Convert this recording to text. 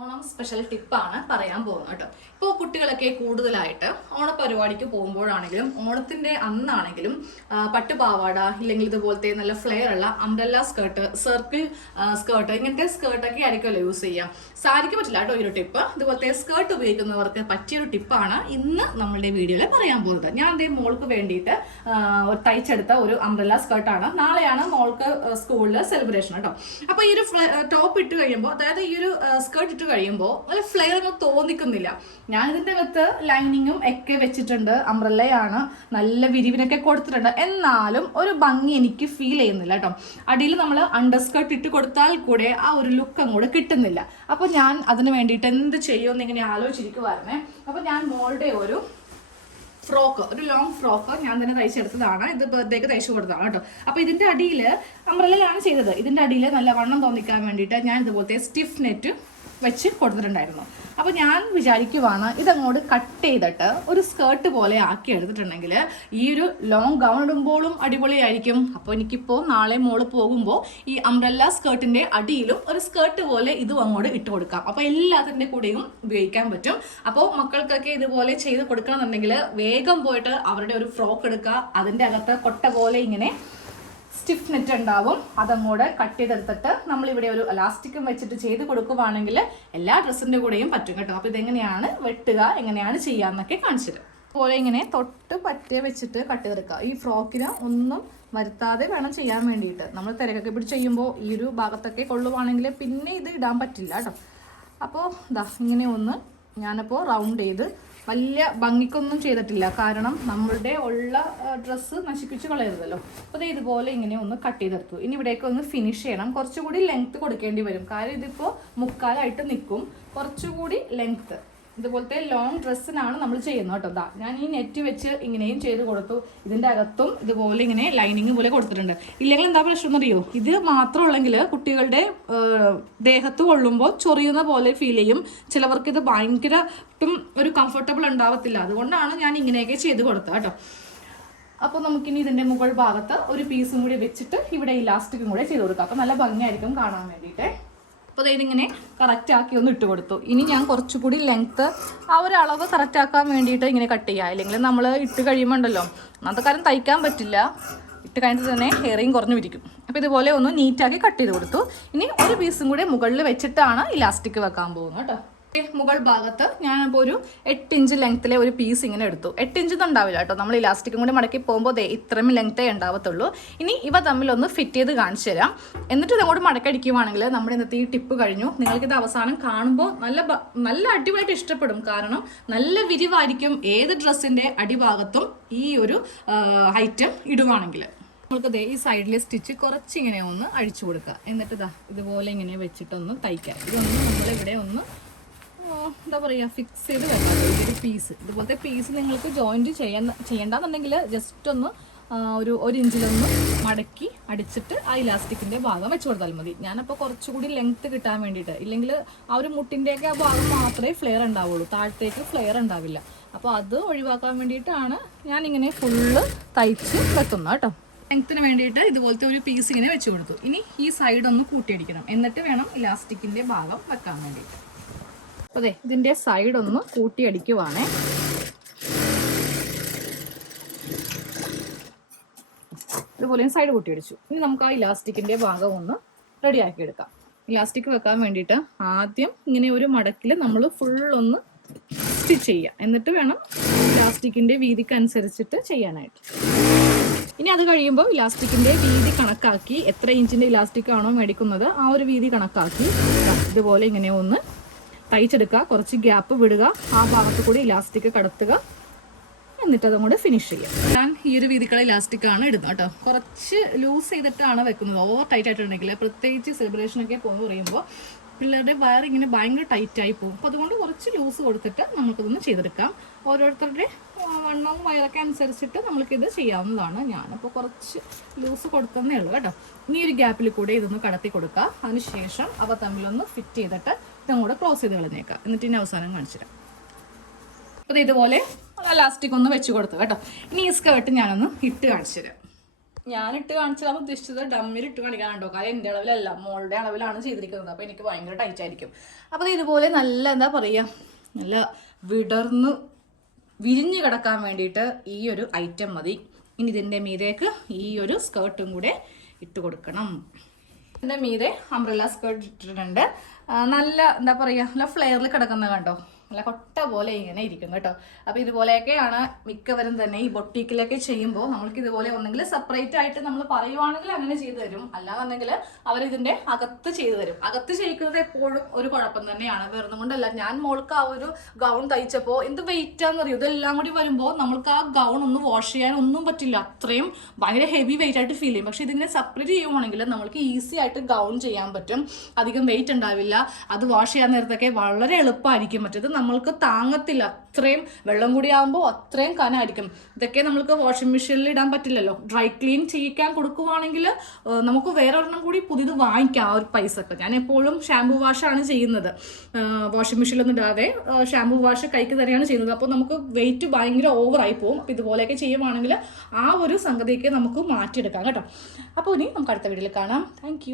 on special ടിപ്പാണ് പറയാൻ പോകുന്നത് കേട്ടോ. ഇപ്പോൾ കുട്ടികളൊക്കെ കൂടുതലായിട്ട് ഓണപരിപാടിക്ക് പോകുമ്പോഴാണെങ്കിലും ഓണത്തിന്റെ അന്നാണെങ്കിലും പട്ടുപാവാട ഇല്ലെങ്കിൽ ഇതുപോലത്തെ നല്ല ഫ്ലെയർ ഉള്ള അംബ്രല്ല സ്കേർട്ട് സർക്കിൾ സ്കേർട്ട് ഇങ്ങനത്തെ സ്കേർട്ടൊക്കെ ആയിരിക്കുമല്ലോ യൂസ് ചെയ്യാം സാരിക്ക് പറ്റില്ല കേട്ടോ ഒരു ടിപ്പ് ഇതുപോലത്തെ സ്കേർട്ട് ഉപയോഗിക്കുന്നവർക്ക് പറ്റിയൊരു ടിപ്പാണ് ഇന്ന് നമ്മളുടെ വീഡിയോയിൽ പറയാൻ പോകുന്നത്. ഞാൻ അതേ മോൾക്ക് വേണ്ടിയിട്ട് തയ്ച്ചെടുത്ത ഒരു അംബ്രല്ല സ്കേർട്ടാണ് നാളെയാണ് മോൾക്ക് സ്കൂളിൽ സെലിബ്രേഷൻ കേട്ടോ. അപ്പോൾ ഈ ഒരു ടോപ്പ് ഇട്ട് കഴിയുമ്പോൾ അതായത് ഈ ഒരു സ്കേർട്ട് ഇട്ട് കഴിയുമ്പോൾ നല്ല ഫ്ലെയർ ഒന്നും തോന്നിക്കുന്നില്ല. ഞാൻ ഇതിന്റെ അകത്ത് ലൈനിങ്ങും ഒക്കെ വെച്ചിട്ടുണ്ട്. അംബ്രല്ലയാണ് നല്ല വിരിവിനൊക്കെ കൊടുത്തിട്ടുണ്ട്. എന്നാലും ഒരു ഭംഗി എനിക്ക് ഫീൽ ചെയ്യുന്നില്ല കേട്ടോ. അടിയിൽ നമ്മൾ അണ്ടർ സ്കർട്ട് ഇട്ട് കൊടുത്താൽ കൂടെ ആ ഒരു ലുക്ക് അങ്ങോട്ട് കിട്ടുന്നില്ല. അപ്പോൾ ഞാൻ അതിന് വേണ്ടിയിട്ട് എന്ത് ചെയ്യുമെന്ന് ഇങ്ങനെ ആലോചിച്ചിരിക്കുവായിരുന്നേ. അപ്പോൾ ഞാൻ മോളുടെ ഒരു ഫ്രോക്ക് ഒരു ലോങ് ഫ്രോക്ക് ഞാൻ തന്നെ തയ്ച്ചെടുത്തതാണ്. ഇത് ബർത്ത്ഡേക്ക് തയ്ച്ചു കൊടുത്തതാണ് കേട്ടോ. അപ്പോൾ ഇതിന്റെ അടിയിൽ അമ്രലയിലാണ് ചെയ്തത്. ഇതിന്റെ അടിയിൽ നല്ല വണ്ണം തോന്നിക്കാൻ വേണ്ടിയിട്ട് ഞാൻ ഇതുപോലത്തെ സ്റ്റിഫ് നെറ്റ് വെച്ച് കൊടുത്തിട്ടുണ്ടായിരുന്നു. അപ്പോൾ ഞാൻ വിചാരിക്കുവാണ് ഇതങ്ങോട്ട് കട്ട് ചെയ്തിട്ട് ഒരു സ്കേർട്ട് പോലെ ആക്കി എടുത്തിട്ടുണ്ടെങ്കിൽ ഈ ഒരു ലോങ് ഗൗൺ ഇടുമ്പോഴും അടിപൊളിയായിരിക്കും. അപ്പോൾ എനിക്കിപ്പോൾ നാളെ മോൾ പോകുമ്പോൾ ഈ അംബ്രല്ല സ്കേർട്ടിന്റെ അടിയിലും ഒരു സ്കേർട്ട് പോലെ ഇതും അങ്ങോട്ട് ഇട്ട് കൊടുക്കാം. അപ്പോൾ എല്ലാത്തിന്റെ കൂടെയും ഉപയോഗിക്കാൻ പറ്റും. അപ്പോൾ മക്കൾക്കൊക്കെ ഇതുപോലെ ചെയ്ത് കൊടുക്കണമെന്നുണ്ടെങ്കിൽ വേഗം പോയിട്ട് അവരുടെ ഒരു ഫ്രോക്ക് എടുക്കുക അതിന്റെ അകത്ത് കൊട്ട പോലെ ഇങ്ങനെ സ്റ്റിഫ് നെറ്റ് ഉണ്ടാവും. അതങ്ങോട്ട് കട്ട് ചെയ്തെടുത്തിട്ട് നമ്മളിവിടെ ഒരു അലാസ്റ്റിക്കും വെച്ചിട്ട് ചെയ്ത് കൊടുക്കുവാണെങ്കിൽ എല്ലാ ഡ്രസ്സിന്റെ കൂടെയും പറ്റും കേട്ടോ. അപ്പോൾ ഇതെങ്ങനെയാണ് വെട്ടുക എങ്ങനെയാണ് ചെയ്യുക ചെയ്യാന്നൊക്കെ കാണിച്ചിട്ട് അതുപോലെ ഇങ്ങനെ തൊട്ട് പറ്റേ വെച്ചിട്ട് കട്ട് ചെയ്തെടുക്കുക. ഈ ഫ്രോക്കിന് ഒന്നും വരുത്താതെ വേണം ചെയ്യാൻ വേണ്ടിയിട്ട്. നമ്മൾ തിരക്കൊക്കെ പിടിച്ച് ചെയ്യുമ്പോൾ ഈ ഒരു ഭാഗത്തൊക്കെ കൊള്ളുവാണെങ്കിൽ പിന്നെ ഇത് ഇടാൻ പറ്റില്ല കേട്ടോ. അപ്പോൾ ദാ ഇങ്ങനെ ഒന്ന് ഞാനപ്പോൾ റൗണ്ട് ചെയ്ത് വലിയ ഭംഗിക്കൊന്നും ചെയ്തിട്ടില്ല. കാരണം നമ്മളുടെ ഉള്ള ഡ്രസ്സ് നശിപ്പിച്ച് കളയരുതല്ലോ. അപ്പോൾ ഇതുപോലെ ഇങ്ങനെ ഒന്ന് കട്ട് ചെയ്തെടുത്തു. ഇനി ഇവിടേക്ക് ഒന്ന് ഫിനിഷ് ചെയ്യണം. കുറച്ചുകൂടി ലെങ്ത് കൊടുക്കേണ്ടി വരും. കാര്യം ഇതിപ്പോൾ മുക്കാലായിട്ട് നിൽക്കും കുറച്ചുകൂടി ലെങ്ത് ഇതുപോലത്തെ ലോങ് ഡ്രസ്സിനാണ് നമ്മൾ ചെയ്യുന്നത് കേട്ടോ. ദാ ഞാൻ ഈ നെറ്റ് വെച്ച് ഇങ്ങനെയും ചെയ്ത് കൊടുത്തു. ഇതിന്റെ അകത്തും ഇതുപോലെ ഇങ്ങനെ ലൈനിങ് പോലെ കൊടുത്തിട്ടുണ്ട്. ഇല്ലെങ്കിൽ എന്താ പ്രശ്നം എന്നറിയോ ഇത് മാത്രം ഉള്ളെങ്കിൽ കുട്ടികളുടെ ദേഹത്ത് കൊള്ളുമ്പോൾ ചൊറിയുന്ന പോലെ ഫീൽ ചെയ്യും. ചിലവർക്ക് ഇത് ഭയങ്കര ഒരു കംഫർട്ടബിൾ ഉണ്ടാവത്തില്ല. അതുകൊണ്ടാണ് ഞാൻ ഇങ്ങനെയൊക്കെ ചെയ്ത് കൊടുത്തത് കേട്ടോ. അപ്പോൾ നമുക്കിനി ഇതിന്റെ മുകൾ ഭാഗത്ത് ഒരു പീസും കൂടി വെച്ചിട്ട് ഇവിടെ ഇലാസ്റ്റിക്കും കൂടെ ചെയ്ത് കൊടുക്കാം. അപ്പോൾ നല്ല ഭംഗിയായിരിക്കും കാണാൻ വേണ്ടിയിട്ട്. അപ്പോൾ ഇതിങ്ങനെ കറക്റ്റ് ആക്കി ഒന്ന് ഇട്ട് കൊടുത്തു. ഇനി ഞാൻ കുറച്ചുകൂടി ലെങ്ത്ത് ആ ഒരു അളവ് കറക്റ്റ് ആക്കാൻ വേണ്ടിയിട്ട് ഇങ്ങനെ കട്ട് ചെയ്യുക അല്ലെങ്കിൽ നമ്മൾ ഇട്ട് കഴിയുമ്പോൾ ഉണ്ടല്ലോ അന്നത്തെ കാര്യം തയ്ക്കാൻ പറ്റില്ല. ഇട്ട് കഴിഞ്ഞിട്ട് തന്നെ ഹെയറിങ് കുറഞ്ഞു വിരിക്കും. അപ്പോൾ ഇതുപോലെ ഒന്ന് നീറ്റാക്കി കട്ട് ചെയ്ത് കൊടുത്തു. ഇനി ഒരു പീസും കൂടി മുകളിൽ വെച്ചിട്ടാണ് ഇലാസ്റ്റിക് വെക്കാൻ പോകുന്നത് കേട്ടോ. മുകൾ ഭാഗത്ത് ഞാനിപ്പോൾ ഒരു എട്ട് ഇഞ്ച് ലെങ്ത്തിലെ ഒരു പീസ് ഇങ്ങനെ എടുത്തു. എട്ട് ഇഞ്ച് ഉണ്ടാവില്ല കേട്ടോ. നമ്മൾ ഇലാസ്റ്റിക്കും കൂടി മടക്കി പോകുമ്പോൾ ദേ ഇത്രയും ലെങ്ത്തേ ഉണ്ടാവത്തുള്ളൂ. ഇനി ഇവ തമ്മിലൊന്ന് ഫിറ്റ് ചെയ്ത് കാണിച്ചു തരാം. എന്നിട്ട് ഇതങ്ങോട്ട് മടക്കടിക്കുവാണെങ്കിൽ നമ്മുടെ ഇന്നത്തെ ഈ ടിപ്പ് കഴിഞ്ഞു. നിങ്ങൾക്കിത് അവസാനം കാണുമ്പോൾ നല്ല നല്ല അടിപൊളിയായിട്ട് ഇഷ്ടപ്പെടും. കാരണം നല്ല വിരിവായിരിക്കും ഏത് ഡ്രസ്സിന്റെ അടിഭാഗത്തും ഈ ഒരു ഐറ്റം ഇടുവാണെങ്കിൽ. നമ്മൾക്ക് ദേ ഈ സൈഡിലെ സ്റ്റിച്ച് കുറച്ച് ഇങ്ങനെ ഒന്ന് അഴിച്ചു കൊടുക്കുക. എന്നിട്ട് ഇതാ ഇതുപോലെ ഇങ്ങനെ വെച്ചിട്ടൊന്ന് തയ്ക്കാം. ഇതൊന്ന് നമ്മളിവിടെ ഒന്ന് എന്താ പറയുക ഫിക്സ് ചെയ്ത് വെക്കാം ഈ ഒരു പീസ് ഇതുപോലത്തെ പീസ് നിങ്ങൾക്ക് ജോയിന്റ് ചെയ്യാൻ ചെയ്യേണ്ടെന്നുണ്ടെങ്കിൽ ജസ്റ്റ് ഒന്ന് ഒരു ഒരു ഇഞ്ചിലൊന്ന് മടക്കി അടിച്ചിട്ട് ആ ഇലാസ്റ്റിക്കിന്റെ ഭാഗം വെച്ച് കൊടുത്താൽ മതി. ഞാനപ്പോൾ കുറച്ചുകൂടി ലെങ്ത്ത് കിട്ടാൻ വേണ്ടിയിട്ട്. ഇല്ലെങ്കിൽ ആ ഒരു മുട്ടിന്റെയൊക്കെ ആ ഭാഗം മാത്രമേ ഫ്ലെയർ ഉണ്ടാവുള്ളൂ. താഴത്തേക്ക് ഫ്ലെയർ ഉണ്ടാവില്ല. അപ്പോൾ അത് ഒഴിവാക്കാൻ വേണ്ടിയിട്ടാണ് ഞാനിങ്ങനെ ഫുള്ള് തയ്ച്ച് വെക്കുന്നത് കേട്ടോ. ലെങ്ത്തിന് വേണ്ടിയിട്ട് ഇതുപോലത്തെ ഒരു പീസ് ഇങ്ങനെ വെച്ച് കൊടുത്തു. ഇനി ഈ സൈഡ് ഒന്ന് കൂട്ടിയടിക്കണം. എന്നിട്ട് വേണം ഇലാസ്റ്റിക്കിന്റെ ഭാഗം വെക്കാൻ വേണ്ടിയിട്ട്. അതെ ഇതിന്റെ സൈഡ് ഒന്ന് കൂട്ടിയടിക്കുവാണേ. ഇതുപോലെ സൈഡ് കൂട്ടിയടിച്ചു. ഇനി നമുക്ക് ആ ഇലാസ്റ്റിക്കിന്റെ ഭാഗം ഒന്ന് റെഡിയാക്കി എടുക്കാം ഇലാസ്റ്റിക് വെക്കാൻ വേണ്ടിയിട്ട് ആദ്യം ഇങ്ങനെ ഒരു മടക്കിൽ നമ്മൾ ഫുൾ ഒന്ന് സ്റ്റിച്ച് ചെയ്യുക എന്നിട്ട് വേണം ഇലാസ്റ്റിക്കിന്റെ വീതിക്ക് അനുസരിച്ചിട്ട് ചെയ്യാനായിട്ട്. ഇനി അത് കഴിയുമ്പോൾ ഇലാസ്റ്റിക്കിന്റെ വീതി കണക്കാക്കി എത്ര ഇഞ്ചിന്റെ ഇലാസ്റ്റിക് ആണോ മേടിക്കുന്നത് ആ ഒരു വീതി കണക്കാക്കി ഇതുപോലെ ഇങ്ങനെ ഒന്ന് തയ്ച്ചെടുക്കുക കുറച്ച് ഗ്യാപ്പ് വിടുക ആ ഭാഗത്ത് കൂടി ഇലാസ്റ്റിക് കടത്തുക. എന്നിട്ട് അതും കൂടെ ഫിനിഷ് ചെയ്യാം ഞാൻ ഈ ഒരു വീതിക്കുള്ള ഇലാസ്റ്റിക് ആണ് ഇടുന്നത് കേട്ടോ. കുറച്ച് ലൂസ് ചെയ്തിട്ടാണ് വെക്കുന്നത്. ഓവർ ടൈറ്റ് ആയിട്ടുണ്ടെങ്കിൽ പ്രത്യേകിച്ച് സെലിബ്രേഷനൊക്കെ പോകുന്നു പറയുമ്പോൾ പിള്ളേരുടെ വയർ ഇങ്ങനെ ഭയങ്കര ടൈറ്റ് ആയി പോകും. അപ്പോൾ അതുകൊണ്ട് കുറച്ച് ലൂസ് കൊടുത്തിട്ട് നമുക്കിതൊന്ന് ചെയ്തെടുക്കാം. ഓരോരുത്തരുടെ വണ്ണവും വയറൊക്കെ അനുസരിച്ചിട്ട് നമുക്കിത് ചെയ്യാവുന്നതാണ് ഞാനപ്പോൾ കുറച്ച് ലൂസ് കൊടുക്കുന്നേ ഉള്ളൂ കേട്ടോ. ഇനി ഒരു ഗ്യാപ്പിൽ കൂടെ ഇതൊന്ന് കടത്തി കൊടുക്കുക അതിനുശേഷം അവ തമ്മിലൊന്ന് ഫിറ്റ് ചെയ്തിട്ട് ഇതങ്ങോട്ട് ക്ലോസ് ചെയ്ത് കളഞ്ഞേക്കാം. എന്നിട്ട് ഇനി അവസാനം കാണിച്ചു തരാം അപ്പോൾ ഇതുപോലെ ലാസ്റ്റിക് ഒന്ന് വെച്ച് കൊടുത്തു കേട്ടോ. ഇനി ഈ സ്കേർട്ട് ഞാനൊന്ന് ഇട്ട് കാണിച്ചു തരാം ഞാനിട്ട് കാണിച്ചാൽ ഉദ്ദേശിച്ചത് ഡമ്മിൽ ഇട്ട് കാണിക്കാൻ കേട്ടോ കാര്യം എന്റെ അളവിലല്ല മോളുടെ അളവിലാണ് ചെയ്തിരിക്കുന്നത്. അപ്പോൾ എനിക്ക് ഭയങ്കര ടൈറ്റ് ആയിരിക്കും. അപ്പോൾ ഇതുപോലെ നല്ല എന്താ പറയുക നല്ല വിടർന്ന് വിരിഞ്ഞു കിടക്കാൻ വേണ്ടിയിട്ട് ഈ ഒരു ഐറ്റം മതി. ഇനി ഇതിന്റെ മീതേക്ക് ഈ ഒരു സ്കേർട്ടും കൂടെ ഇട്ട് കൊടുക്കണം. ഇതിന്റെ മീതെ അംബ്രല്ല സ്കേർട്ട് ഇട്ടിട്ടുണ്ട്. നല്ല എന്താ പറയുക നല്ല ഫ്ലെയറിൽ കിടക്കുന്ന കണ്ടോ? നല്ല കൊട്ട പോലെ ഇങ്ങനെ ഇരിക്കും കേട്ടോ. അപ്പോൾ ഇതുപോലെയൊക്കെയാണ് മിക്കവരും തന്നെ ഈ ബൊട്ടീക്കിലൊക്കെ ചെയ്യുമ്പോൾ നമ്മൾക്ക് ഇതുപോലെ ഒന്നെങ്കിൽ സെപ്പറേറ്റ് ആയിട്ട് നമ്മൾ പറയുവാണെങ്കിൽ അങ്ങനെ ചെയ്തു തരും. അല്ലാന്നുണ്ടെങ്കിൽ ഇതിന്റെ അകത്ത് ചെയ്തു തരും. അകത്ത് ചെയ്യിക്കുന്നത് എപ്പോഴും ഒരു കുഴപ്പം തന്നെയാണ്. വെറുതെ കൊണ്ടല്ല. ഞാൻ മോൾക്ക് ആ ഒരു ഗൗൺ തയ്ച്ചപ്പോൾ എന്ത് വെയിറ്റ് ആണെന്നറിയോ ഇതെല്ലാം കൂടി വരുമ്പോൾ നമ്മൾക്ക് ആ ഗൗൺ ഒന്ന് വാഷ് ചെയ്യാൻ ഒന്നും പറ്റില്ല. അത്രയും ഭയങ്കര ഹെവി വെയിറ്റ് ആയിട്ട് ഫീൽ ചെയ്യും. പക്ഷെ ഇതിനെ സെപ്പറേറ്റ് ചെയ്യുവാണെങ്കിൽ നമ്മൾക്ക് ഈസി ആയിട്ട് ഗൗൺ ചെയ്യാൻ പറ്റും. അധികം വെയിറ്റ് ഉണ്ടാവില്ല. അത് വാഷ് ചെയ്യാൻ നേരത്തൊക്കെ വളരെ എളുപ്പമായിരിക്കും. മറ്റേത് നമ്മൾക്ക് താങ്ങത്തില്ല. അത്രയും വെള്ളം കൂടി ആകുമ്പോൾ അത്രയും കനമായിരിക്കും. ഇതൊക്കെ നമുക്ക് വാഷിംഗ് മെഷീനിൽ ഇടാൻ പറ്റില്ലല്ലോ. ഡ്രൈ ക്ലീൻ ചെയ്യിക്കാൻ കൊടുക്കുവാണെങ്കിൽ നമുക്ക് വേറെ ഒരെണ്ണം കൂടി പുതിയത് വാങ്ങിക്കാം ആ ഒരു പൈസക്ക്. ഞാൻ എപ്പോഴും ഷാമ്പു വാഷാണ് ചെയ്യുന്നത്. വാഷിംഗ് മെഷീനിലൊന്നും ഇടാതെ ഷാമ്പു വാഷ് കൈക്ക് തന്നെയാണ് ചെയ്യുന്നത്. അപ്പോൾ നമുക്ക് വെയിറ്റ് ഭയങ്കര ഓവറായി പോകും അപ്പോൾ ഇതുപോലെയൊക്കെ ചെയ്യുവാണെങ്കിൽ ആ ഒരു സംഗതിയൊക്കെ നമുക്ക് മാറ്റിയെടുക്കാം കേട്ടോ. അപ്പോൾ ഇനി നമുക്ക് അടുത്ത വീഡിയോയിൽ കാണാം. താങ്ക്